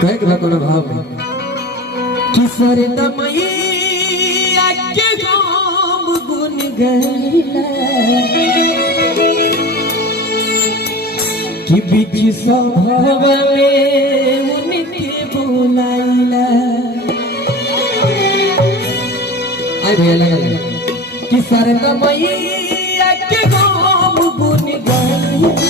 कहे के कोनो भाव में किसर दमैया के गाम गुन गैला कि बीच सभव में उनके बुलाइला आई भैया लगा किसर दमैया के गाम गुन गैला